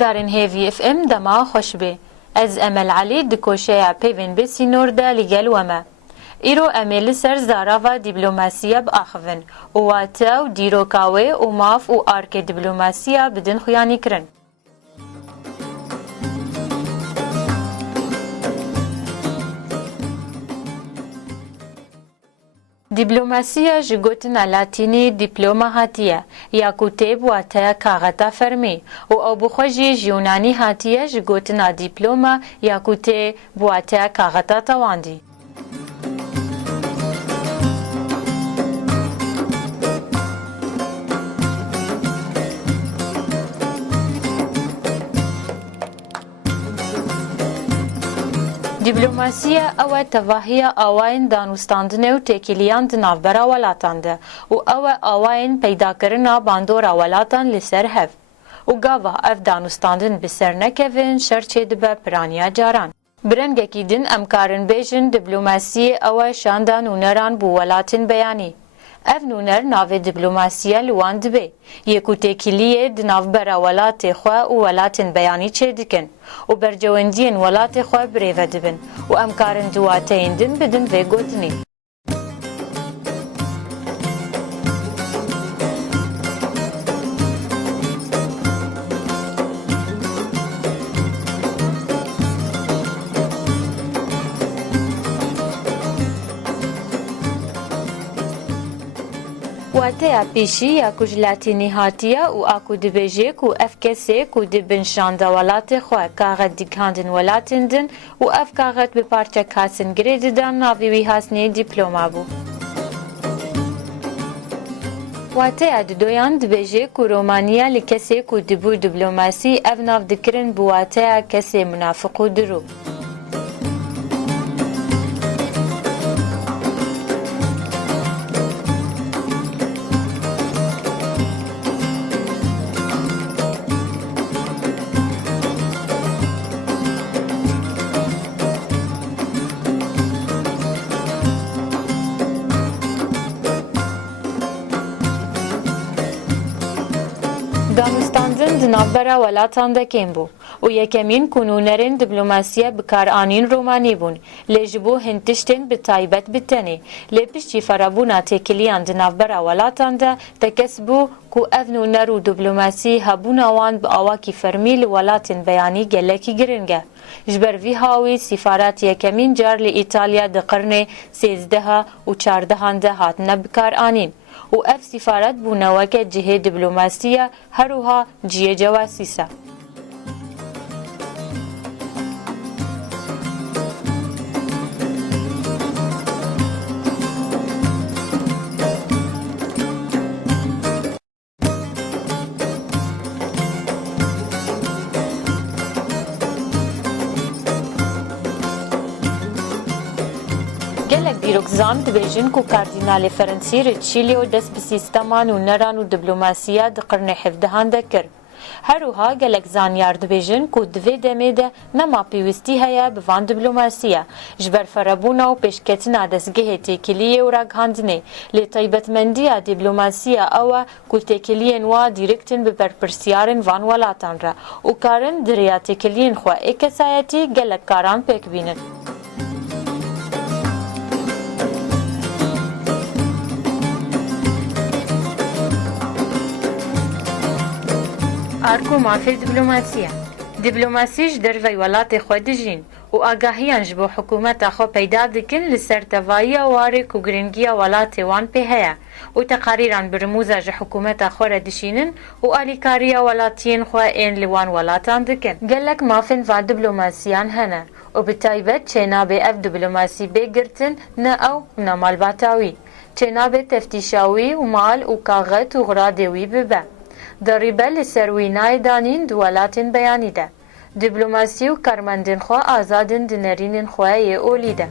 گهدارین هیوی اف ام دما خوش به از امل علی دکوشه پیوین به سینور ده لگل ومه ایرو امیل سر زاراوا دیپلوماسیا بآخون و واتا و دیروکاوه و ماف و آرک دیپلوماسیا بدن خویانی کرن. دیپلوماسیا جگوتن لاتینی دیپلوما هاتیه یا کتب واتا کاغتا فرمی و او بخوجی جیونانی هاتیه جگوتن دیپلوما یا کتب واتا کاغتا تواندی. دیپلوماسیا او تواهی آواین دانوستاندن و تکیلیان دنافبرا ولاتان ده و او آواین پیدا کرنا باندورا ولاتان لسر هف و گاوه اف دانوستاندن بسر نکوین شرچه دبه پرانیا جاران. برنگکی دن امکارن بیجن دیپلوماسی او شاندان و نران بو ولاتن بیانی. اف نونر ناو دیپلوماسیا لوان دبه یکو تکیلیه دنافبرا ولات خواه و ولاتن بیانی چه دکن و برجواندین ولات خواه بریوه دبن و امکارن دواتین دن بدن و گوتنی. واتیا پیشی یا کج لاتینی هاتیه و آکو دبیجه کو اف کسی کو دبنشانده ولات خواه کاغت دیکاندن ولاتن دن و اف کاغت به پارچه کاسن گرید دان ناویوی هاسنی دیپلوما بو. واتیا دویان دبیجه کو رومانیا لکسی کو دبو دیپلوماسی اف ناو دکرن بو واتیا کسی منافقو درو. دانستاندن دنابرا ولاتان دکیم بو و یکمین کنونرین دیپلوماسیا بکار آنین رومانی بون لجبو هنتشتن بتایبت بتنی لپشتی فرابونا تکلیان دنابرا ولاتان ده تکسبو کو افنو نرو دیپلوماسی هبونا وان با آواکی فرمیل ولاتن بیانی گلکی گرنگه جبر وی هاوی سفارات یکمین جار لی ایتالیا ده قرن 13 و 14 ده هاتنه بکار آنین و اف سفارت بونوک جهه دیپلوماسیه هروها جیه جواسیسه. گلک دیروکزان دبیجن کو کاردینال فرانسی ریچیلی و دست به سیستمان و نران و دیپلوماسیا ده قرن 17 دکر. هروها گلک زانیار دبیجن کو دوی دمه ده نما پیوستی هیا بوان دیپلوماسیا جبر فرابونا و پیشکتنا دستگه تکیلیه و راگهاندنه لی طیبتمندی دیپلوماسیا او کو تکیلین و دیرکتن به برپرسیارن وان ولاتان را و کارن دریا تکیلین خواه اکسایتی گلک کاران پیک بینن. آرکو مافی دیپلوماسیه دیپلوماسیش در وی ولات خود جین و آگاهیانج بو حکومت خو پیدا دکن لسر توایی واری کو گرنگی ولات وان په هيا و تقاريران برموزج حکومت خو ردشینن و الیکاری ولاتین خو ان لوان ولاتان دکن گلک مافن و دیپلوماسیان هنه و بتایبت چناب اف دیپلوماسی بگرتن نه او نه مالباتاوی چناب تفتیشاوی و مال و کاغت و غرادوی ببه ضریبه لسروینای دانین دولاتین بیانی ده. دیپلوماسی و کارمندین خواه آزادین دنرینین خواه اولی ده.